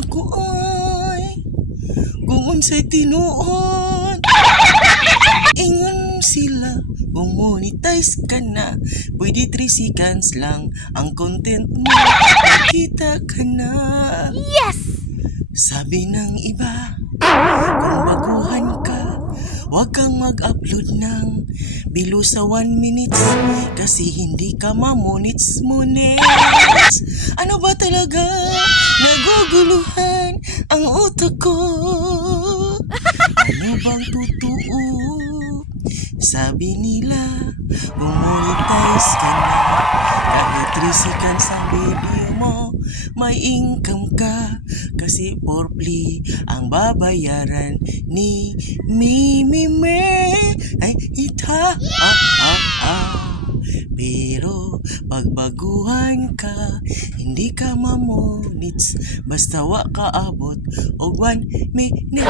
nako ay kung unsay tinuod. Ingon sila, monetize ka na, pwede 3 seconds lang ang content mo, kita ka na. Yes! Sabi ng iba, kung baguhan ka, huwag kang mag-upload ng below sa 1 minutes kasi hindi ka mamonits. Ano ba talaga? Naguguluhan ang utak ko. Ano bang totoo? Sabi nila, monetize ka na. Kahit 3 seconds ang video mo, may income ka. Kasi for play ang babayaran ni Mimime. Ay, Pero pagbaguhan ka, hindi ka mamonits. Basta wa ka abot og 1 minute.